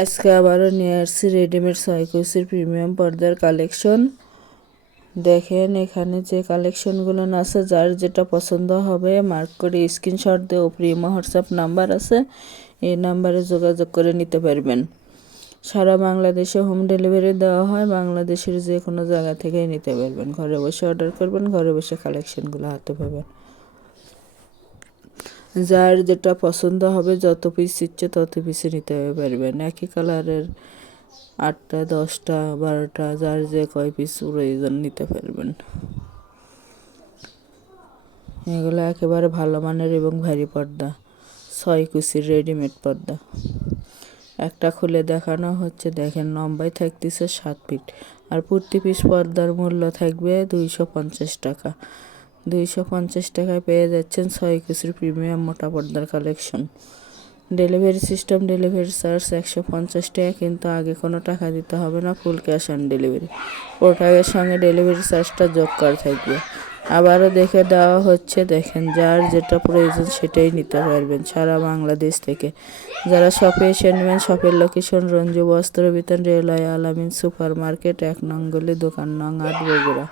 আজকে আবারও নিয়ে আসছি রেডিমেড 6 কুচির প্রিমিয়াম পর্দার কালেকশন। দেখেন এখানে যে কালেকশনগুলো আছে, যার যেটা পছন্দ হবে মার্ক করে স্ক্রিনশট দিয়ে উপরে ইমো হোয়াটসঅ্যাপ নাম্বার আছে, এই নাম্বারে যোগাযোগ করে নিতে পারবেন। সারা বাংলাদেশে হোম ডেলিভারি দেওয়া হয়, বাংলাদেশের যে কোনো জায়গা থেকেই নিতে পারবেন। ঘরে বসে অর্ডার করবেন, ঘরে বসে কালেকশনগুলো হাতে পাবেন। যার যেটা পছন্দ হবে, যত পিস ইচ্ছে তত পিসে নিতে পারবেন। একই কালারের 8টা 10টা 12টা যার যে কয় পিস প্রয়োজন নিতে পারবেন। এগুলো একেবারে ভালো মানের এবং ভারী পর্দা, 6 কুচির রেডিমেড পর্দা। একটা খুলে দেখানো হচ্ছে, দেখেন লম্বাই থাকতেছে 7 ফিট, আর প্রতি পিস পর্দার মূল্য থাকবে 250 টাকা। 250 টাকায় পেয়ে যাচ্ছেন 6 কুচির প্রিমিয়াম মোটা পর্দার collection. Delivery system, delivery charge 150 টাকা, কিন্তু আগে কোনো টাকা দিতে হবে না, ফুল ক্যাশ অন ডেলিভারি। প্রোডাক্টের সঙ্গে ডেলিভারি চার্জটা যোগ করা থাকবে। আবারও দেখে দেওয়া হচ্ছে, দেখেন যার যেটা প্রয়োজন সেটাই নিতে পারবেন সারা বাংলাদেশ থেকে। যারা শপে এসে নেবেন, শপের লোকেশন রঞ্জু বস্ত্র বিতান, রেলওয়ে আলামিন সুপার মার্কেট, 1 নং গলি, দোকান নং 8, বগুড়া।